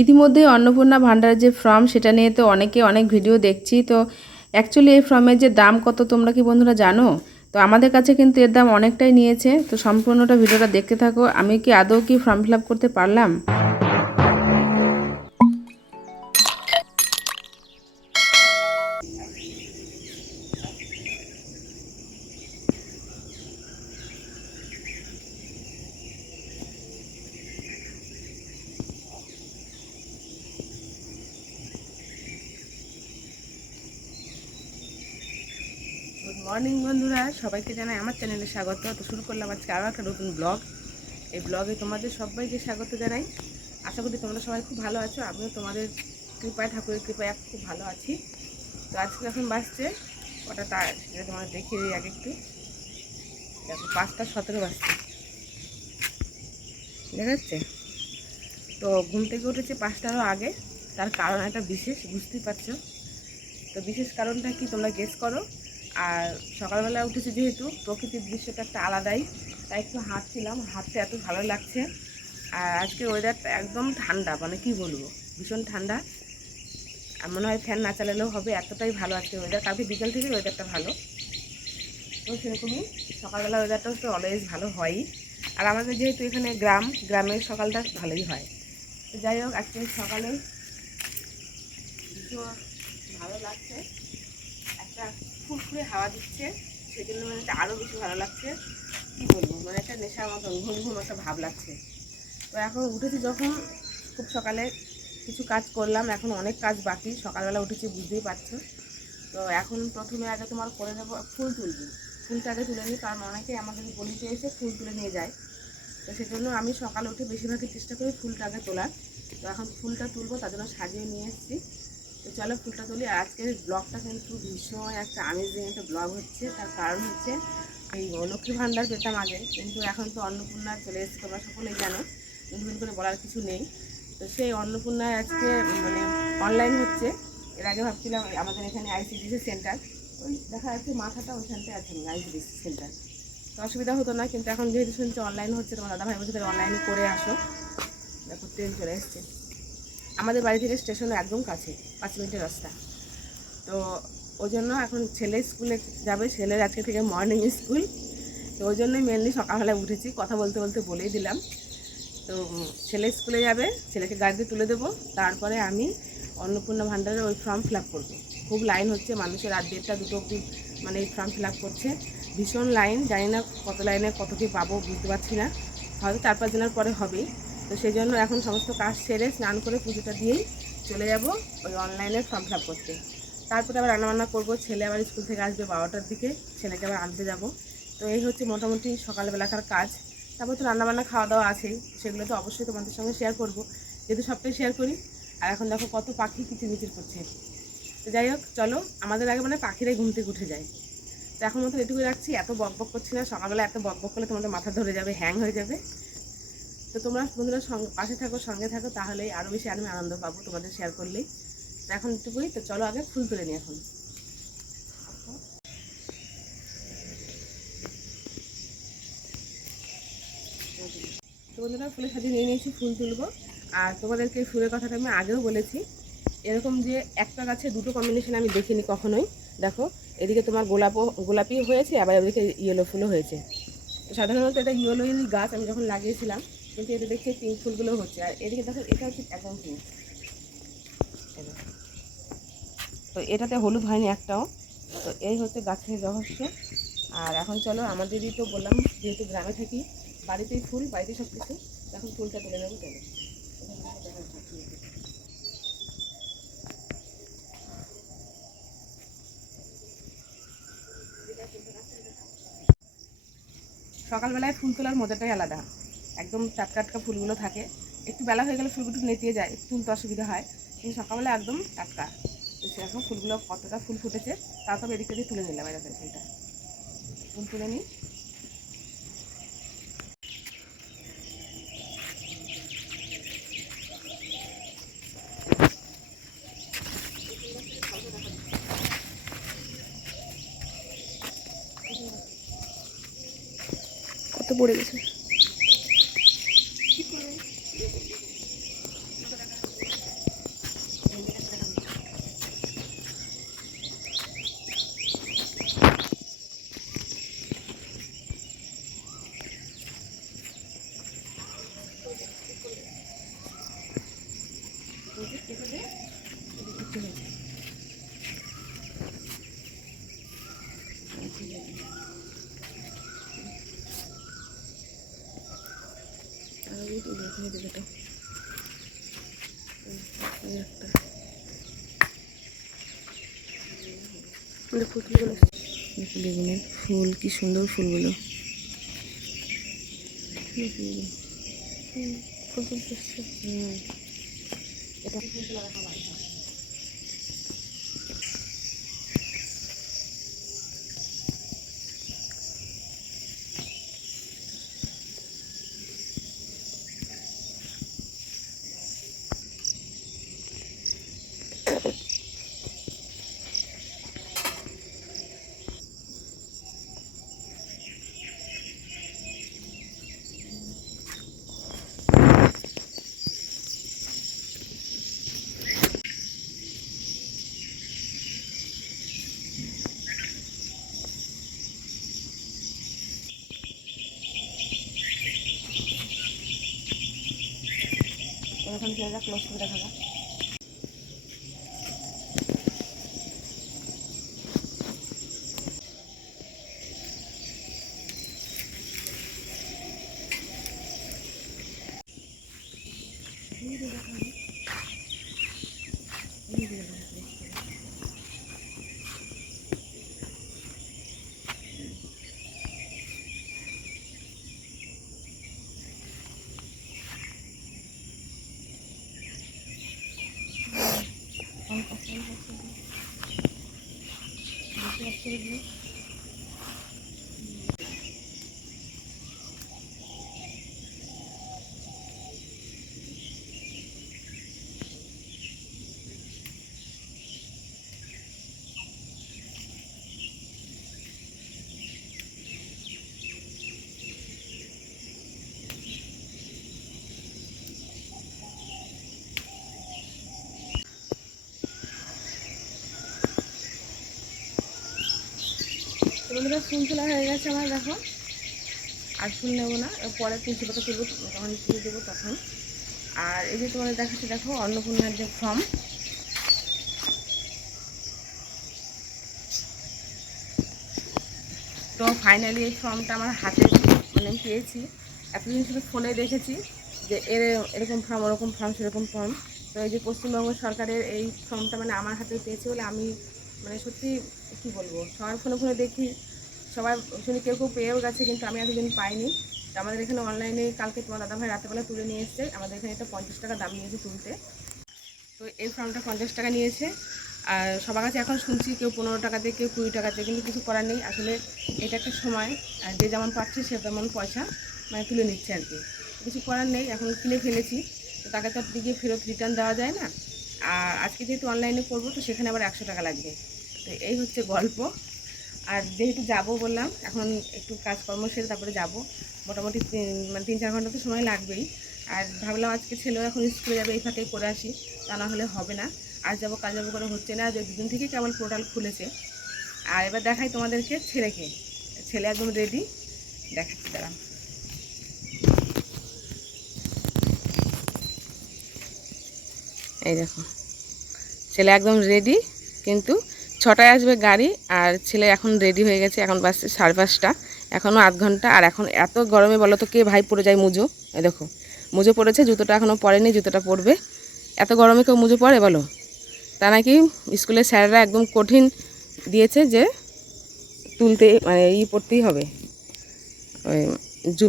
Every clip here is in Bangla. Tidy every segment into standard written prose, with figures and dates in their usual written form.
ইতিমধ্যে অন্নপূর্ণা ভান্ডারের যে ফর্ম সেটা নিয়ে তো অনেক ভিডিও দেখছি। তো অ্যাকচুয়ালি এই ফর্মের যে দাম কত তোমরা কি বন্ধুরা জানো? তো আমাদের কাছে কিন্তু এর দাম অনেকটাই নিয়েছে। তো সম্পূর্ণটা ভিডিওটা দেখতে থাকো। আমি কি আদৌ কি ফর্ম ফিল আপ করতে পারলাম? গুড মর্নিং বন্ধুরা, সবাইকে জানাই আমার চ্যানেলে স্বাগত। তো শুরু করলাম আজকে আরও একটা নতুন ব্লগ। এই ব্লগে তোমাদের সবাইকে স্বাগত জানাই। আশা করি তোমরা সবাই খুব ভালো আছো। আমিও তোমাদের কৃপায়, ঠাকুরের কৃপায় খুব ভালো আছি। তো আজকে এখন বাজছে কটা, তার এটা তোমাদের দেখিয়ে দিই আগে একটু। দেখো 5:17 বাজছে, দেখা যাচ্ছে? তো ঘুম থেকে উঠেছে 5টারও আগে। তার কারণ একটা বিশেষ, বুঝতেই পারছো। তো বিশেষ কারণটা কি তোমরা গেস করো। আর সকালবেলা উঠেছি যেহেতু প্রকৃতির দৃশ্যটা একটা আলাদাই, তাই একটু হাঁটছিলাম, হাঁটতে এত ভালো লাগছে। আর আজকে ওয়েদারটা একদম ঠান্ডা, মানে কি বলবো, ভীষণ ঠান্ডা। আর মনে হয় ফ্যান না চালালেও হবে, এতটাই ভালো আজকে ওয়েদার। কালকে বিকেল থেকে ওয়েদারটা ভালো। তো সেরকমই সকালবেলা ওয়েদারটা তো অলওয়েজ ভালো হয়ই। আর আমাদের যেহেতু এখানে গ্রামের সকালটা ভালোই হয়। তো যাই হোক, আজকে সকালে ভীষণ ভালো লাগছে, একটা ফুরফুরে হাওয়া দিচ্ছে, সেজন্য মানে আরও বেশি ভালো লাগছে। কী বলবো, মানে একটা নেশার মতন ঘুম ঘুম একটা ভাব লাগছে। তো এখন উঠেছি যখন, খুব সকালে কিছু কাজ করলাম, এখন অনেক কাজ বাকি। সকালবেলা উঠেছি বুঝতেই পারছো। তো এখন প্রথমে আগে তোমার করে নেবো, ফুল তুলবি। ফুলটা আগে তুলে নিই, কারণ অনেকেই আমাদের গলিতে এসে ফুল তুলে নিয়ে যায়। তো সেজন্য আমি সকালে উঠে বেশিরভাগই চেষ্টা করি ফুলটা আগে তোলার। তো এখন ফুলটা তুলবো, তার জন্য সাজিয়ে নিয়ে এসেছি। তো চলো ফুলটা তুলি। আর আজকের ব্লগটা কিন্তু ভীষণ একটা আমেজিং একটা ব্লগ হচ্ছে। তার কারণ হচ্ছে, এই লক্ষ্মী ভাণ্ডার পেতাম আগে, কিন্তু এখন তো অন্নপূর্ণা চলে এসেছে, তোমরা সকলেই জানো, নতুন করে বলার কিছু নেই। তো সেই অন্নপূর্ণায় আজকে মানে অনলাইন হচ্ছে। এর আগে ভাবছিলাম আমাদের এখানে আইসিডিসি সেন্টার, ওই দেখা যাচ্ছে মাথাটা ওইখানটায় আছে আইসিডিসি সেন্টার, তো অসুবিধা হতো না। কিন্তু এখন যেহেতু শুনছি অনলাইন হচ্ছে, তোমার দাদাভাই বলছে অনলাইনে করে আসো। দেখো ট্রেন চলে এসছে আমাদের বাড়ি থেকে, স্টেশনে একদম কাছে, 5 মিনিটের রাস্তা। তো ওই জন্য এখন ছেলে স্কুলে যাবে, ছেলের আজকে থেকে মর্নিং স্কুল। তো ওই জন্যই মেনলি সকালবেলায় উঠেছি, কথা বলতে বলতে বলেই দিলাম। তো ছেলে স্কুলে যাবে, ছেলেকে গাড়িতে তুলে দেবো, তারপরে আমি অন্নপূর্ণা ভাণ্ডারের ওই ফর্ম ফিল আপ করবো। খুব লাইন হচ্ছে, মানুষের রাত 1:30-2 অবধি মানে এই ফর্ম ফিল আপ করছে। ভীষণ লাইন, জানি না কত লাইনে কত কী পাবো, বুঝতে পারছি না। হয়তো 4-5 দিনের পরে হবেই। তো সেই জন্য এখন সমস্ত কাজ সেরে স্নান করে পুজোটা দিয়েই চলে যাব ওই অনলাইনে ফর্ম ফিল আপ করতে। তারপরে আবার রান্নাবান্না করবো, ছেলে আবার স্কুল থেকে আসবে 12টার দিকে, ছেলেকে আবার আনতে যাব। তো এই হচ্ছে মোটামুটি সকালবেলাকার কাজ। তারপর তো রান্নাবান্না খাওয়া দাওয়া আছেই, সেগুলো তো অবশ্যই তোমাদের সঙ্গে শেয়ার করব, যেহেতু সবটাই শেয়ার করি। আর এখন দেখো কত পাখি কিচিরমিচির করছে। তো যাই হোক চলো, আমাদের আগে মানে পাখিরাই ঘুম থেকে উঠে যায়। তো এখন মতো এটুকুই রাখছি, এত বকবক করছি না। সকালবেলা এত বকবক করলে তোমাদের মাথা ধরে যাবে, হ্যাং হয়ে যাবে। তো তোমরা বন্ধুরা পাশে থাকো, সঙ্গে থাকো, তাহলেই আরও বেশি আমি আনন্দ পাবো তোমাদের শেয়ার করলেই। তো এখন এটুকুই। তো চলো আগে ফুল তুলে নিই এখন। তো বন্ধুরা ফুলে সাজিয়ে নিয়ে নিয়েছি, ফুল তুলবো। আর তোমাদেরকে ফুলের কথাটা আমি আগেও বলেছি, এরকম যে একটা গাছে দুটো কম্বিনেশন আমি দেখিনি কখনোই। দেখো এদিকে তোমার গোলাপি হয়েছে, আবার এদিকে ইয়েলো ফুলও হয়েছে। সাধারণত এটা ইয়েলোই গাছ আমি যখন লাগিয়েছিলাম, কিন্তু এটা দেখছি পিঙ্ক ফুলগুলো হচ্ছে। আর এদিকে দেখো এটা হচ্ছে একদম পিঙ্ক, তো এটাতে হলুদ হয়নি একটাও। তো এই হচ্ছে গাছের রহস্য। আর এখন চলো, আমাদেরই তো বললাম যেহেতু গ্রামে থাকি, বাড়িতেই ফুল, বাড়িতেই সব কিছু। এখন ফুলটা তুলে নেবো, চলো। সকালবেলায় ফুল তোলার মজাটাই আলাদা, একদম টাটকা টাটকা ফুলগুলো থাকে। একটু বেলা হয়ে গেলে ফুলগুলো নেতিয়ে যায়, একটু তুলতে অসুবিধা হয়, কিন্তু সকালবেলা একদম টাটকা। তো সেরকম ফুলগুলো কতটা ফুল ফুটেছে, তারপর এদিক থেকে তুলে নিলাম। এটা ফুলটা ফুল তুলে নিই। কত পড়ে গেছে। বেগুনের ফুল, কি সুন্দর ফুলগুলো। ফুল তুলতেছে। এটা এখন ক্লোজ করে দেখা যাক। বন্ধুরা ফুল তোলা হয়ে গেছে আমার, দেখো। আর ফুল নেবো না, পরে তুলসী পাতা তুলবো, তখন ফুল দেবো তখন। আর এই যে তোমাদের দেখাচ্ছি, দেখো অন্নপূর্ণার যে ফর্ম, তো ফাইনালি এই ফর্মটা আমার হাতে মানে পেয়েছি। এতদিন শুধু ফোনে দেখেছি যে এরকম ফর্ম, ওরকম ফর্ম, সেরকম ফর্ম। তো এই যে পশ্চিমবঙ্গ সরকারের এই ফর্মটা মানে আমার হাতে পেয়েছি বলে আমি মানে সত্যি কী বলবো, সবার ফোনে ফোনে দেখি, সবাই শুনে কেউ কেউ পেয়েও গেছে, কিন্তু আমি এতদিন পাইনি। তো আমাদের এখানে অনলাইনে কালকে তোমার দাদাভাই রাতেবেলা তুলে নিয়ে এসছে। আমাদের এখানে এটা 50 টাকা দাম নিয়েছে তুলতে। তো এই ফর্মটা 50 টাকা নিয়েছে। আর সবার কাছে এখন শুনছি কেউ 15 টাকাতে, কেউ 20 টাকাতে, কিন্তু কিছু করার নেই। আসলে এটা একটা সময়, আর যে যেমন পাচ্ছে সে তেমন পয়সা মানে তুলে নিচ্ছে আর কি। কিছু করার নেই, এখন কিনে ফেলেছি, তো তাকে তো দিকে ফেরত রিটার্ন দেওয়া যায় না। আর আজকে যেহেতু অনলাইনে করবো, তো সেখানে আবার 100 টাকা লাগবে। তো এই হচ্ছে গল্প। আর যেহেতু যাব বললাম, এখন একটু কাজকর্ম সেরে তারপরে যাব। মোটামুটি মানে 3-4 ঘন্টা তো সময় লাগবেই। আর ভাবলাম আজকে ছেলেও এখন স্কুলে যাবে, এই ফাঁকে করে আসি, তা না হলে হবে না। আজ যাবো কাল যাবো করে হচ্ছে না, যে দুদিন থেকে কেবল পোর্টাল খুলেছে। আর এবার দেখাই তোমাদেরকে ছেলেকে, ছেলে একদম রেডি, দেখাচ্ছি তারা। এই দেখো, ছেলে একদম রেডি, কিন্তু 6টায় আসবে গাড়ি। আর ছেলে এখন রেডি হয়ে গেছে, এখন বাসছে 5:30, এখনও আধ ঘন্টা। আর এখন এত গরমে বলো তো কে ভাই পরে যায় মুজো। এই দেখো মুজো পড়েছে, জুতোটা এখনও পরেনি, জুতোটা পরবে। এত গরমে কেউ মুজো পরে বলো? তা নাকি স্কুলের স্যাররা একদম কঠিন দিয়েছে যে তুলতে মানে পরতেই হবে, ওই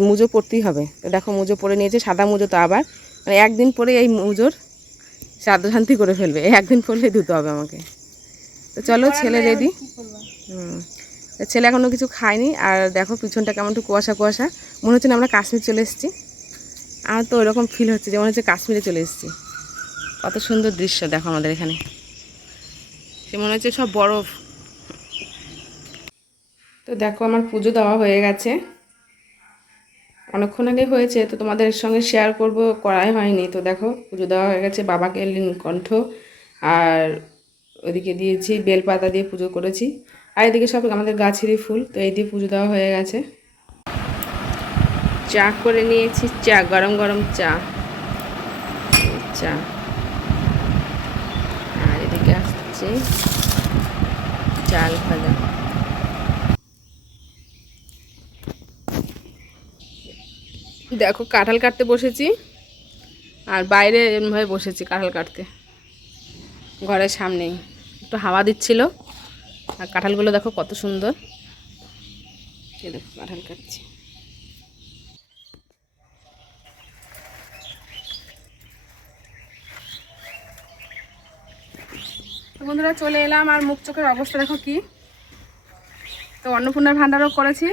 মুজো পরতেই হবে। তো দেখো মুজো পরে নিয়েছে, সাদা মুজো। তো আবার মানে একদিন পরে এই মুজোর শান্তি করে ফেলবে, একদিন পরলে ধুতে হবে আমাকে। তো চলো, ছেলে রেডি। ছেলে এখনও কিছু খায়নি। আর দেখো পিছনটা কেমন একটু কুয়াশা কুয়াশা, মনে হচ্ছে না আমরা কাশ্মীর চলে এসেছি। আমার তো ওইরকম ফিল হচ্ছে যে মনে হচ্ছে কাশ্মীরে চলে এসেছি। কত সুন্দর দৃশ্য দেখো আমাদের এখানে, সে মনে হচ্ছে সব বরফ। তো দেখো আমার পুজো দেওয়া হয়ে গেছে, অনেকক্ষণ আগে হয়েছে, তো তোমাদের সঙ্গে শেয়ার করব, করাই হয়নি। তো দেখো পুজো দেওয়া হয়ে গেছে, বাবাকে নীলকণ্ঠ আর ওইদিকে দিয়েছি বেলপাতা দিয়ে পুজো করেছি। আর এদিকে সব আমাদের গাছেরই ফুল, তো এই দিয়ে পুজো দেওয়া হয়ে গেছে। চা করে নিয়েছি, চা গরম গরম চা। আর এদিকে হচ্ছে চাল ভাজা। দেখো কাঁঠাল কাটতে বসেছি, আর বাইরে এরমভাবে বসেছি কাঁঠাল কাটতে, ঘরের সামনেই একটু হাওয়া দিচ্ছিল। আর কাঁঠালগুলো দেখো কত সুন্দর, দেখো কাঁঠাল কাটছি। তো বন্ধুরা চলে এলাম, আর মুখ চোখের অবস্থা দেখো কি। তো অন্নপূর্ণার ভান্ডারও করেছি,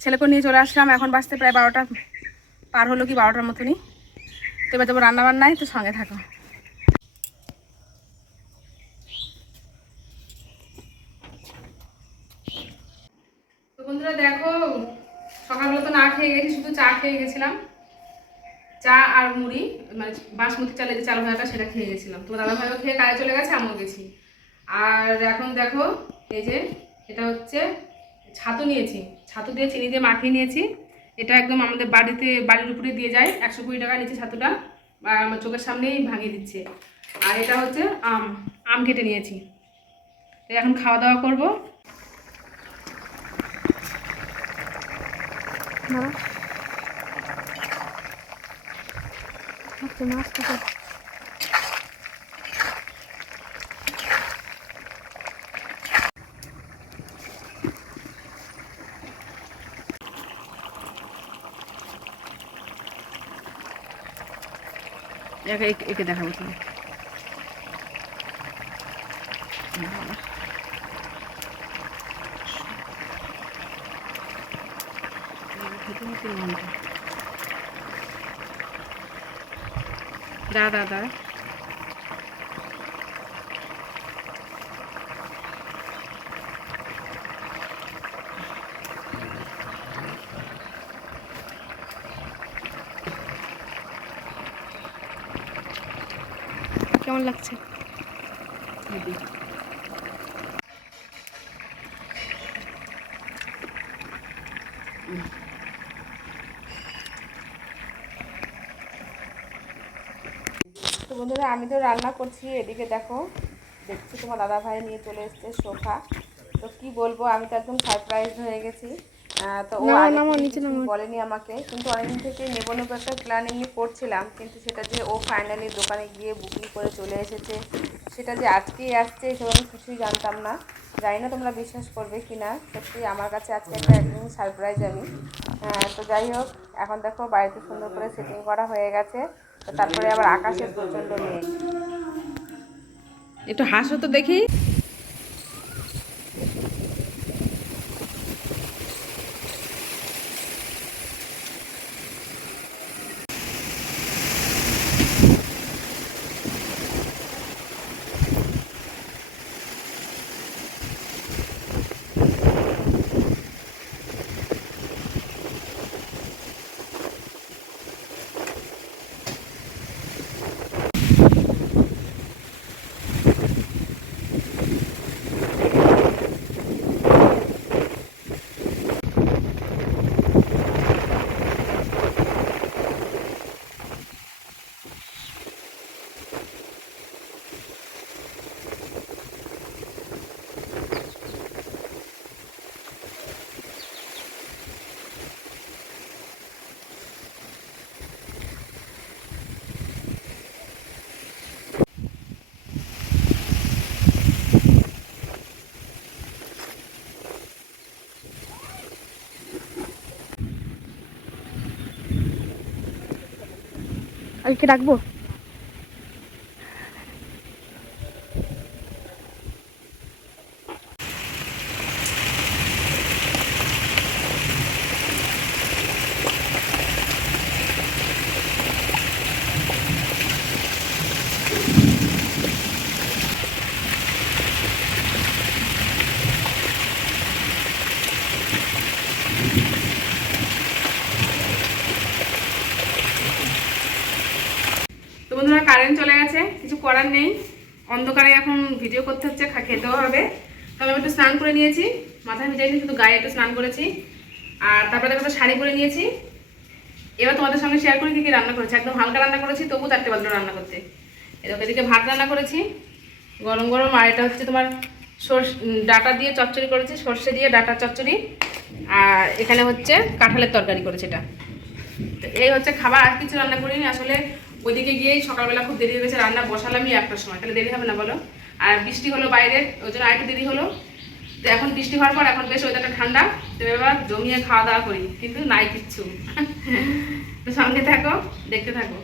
ছেলেকে নিয়ে চলে আসলাম। এখন বাজতে প্রায় 12টা পার হলো, কি 12টার মতনই। তো এবার যাবো রান্নাবান্নায়, তো সঙ্গে থাকো। তো বন্ধুরা দেখো, সকালবেলা তো না খেয়ে গেছি, শুধু চা খেয়ে গেছিলাম। চা আর মুড়ি, মানে বাসমতি চালের যে চাল ভাজাটা সেটা খেয়ে গেছিলাম। তো দাদা ভাইও খেয়ে কাজে চলে গেছে, আমিও গেছি। আর এখন দেখো এই যে এটা হচ্ছে ছাতু নিয়েছি, ছাতু দিয়ে চিনি দিয়ে মাখিয়ে নিয়েছি। এটা একদম আমাদের বাড়ির উপরে দিয়ে যায়, 120 টাকা নিচ্ছে ছাতুটা, আর আমার চোখের সামনেই ভাঙিয়ে দিচ্ছে। আর এটা হচ্ছে আম কেটে নিয়েছি। তো এখন খাওয়া দাওয়া করবো। একে দেখাবো তুমি। দাদা কেমন লাগছে? তো বন্ধুরা আমি তো রান্না করছি, এদিকে দেখো দেখছি তোমার দাদা ভাই নিয়ে চলে এসছে সোফা। তো কি বলবো, আমি তো একদম সারপ্রাইজ হয়ে গেছি। তো ও বলেনি আমাকে, কিন্তু অনেকদিন থেকে নেবো নেবো একটা প্ল্যান এমনি করছিলাম, কিন্তু সেটা যে ও ফাইনালি দোকানে গিয়ে বুকিং করে চলে এসেছে, সেটা যে আজকেই আসছে সেটা আমি কিছুই জানতাম না। জানি না তোমরা বিশ্বাস করবে কি না, সত্যি আমার কাছে আজকে একটা একদম সারপ্রাইজ আমি। তো যাই হোক, এখন দেখো বাড়িতে সুন্দর করে সেটিং করা হয়ে গেছে। তো তারপরে আবার আকাশের প্রচণ্ড মেঘ। একটু হাসো তো দেখি। আর কি রাখবো? তো বন্ধুরা কারেন্ট চলে গেছে, কিছু করার নেই, অন্ধকারে এখন ভিডিও করতে হচ্ছে, খেতেও হবে। তো আমি একটু স্নান করে নিয়েছি, মাথায় ভিজাইনি, শুধু গায়ে একটু স্নান করেছি। আর তারপরে দেখো শাড়ি পরে নিয়েছি। এবার তোমাদের সঙ্গে শেয়ার করি কী কী রান্না করেছি। একদম হালকা রান্না করেছি, তবু 4টে বাজলো রান্না করতে। এদিকে ভাত রান্না করেছি, গরম গরম। আর এটা হচ্ছে তোমার ডাটা দিয়ে চচ্চড়ি করেছি, সর্ষে দিয়ে ডাটা চচ্চড়ি। আর এখানে হচ্ছে কাঁঠালের তরকারি করেছে এটা। তো এই হচ্ছে খাবার, আর কিছু রান্না করিনি আসলে। ওইদিকে গিয়েই সকালবেলা খুব দেরি হয়ে গেছে, রান্না বসালামই 1টার সময়, তাহলে দেরি হবে না বলো? আর বৃষ্টি হলো বাইরে, ওই জন্য আরেকটু দেরি হলো। তো এখন বৃষ্টি হওয়ার পর এখন বেশ ওয়েদারটা ঠান্ডা, তো এবার জমিয়ে খাওয়া দাওয়া করি, কিন্তু নাই কিচ্ছু। তো সঙ্গে থাকো, দেখতে থাকো।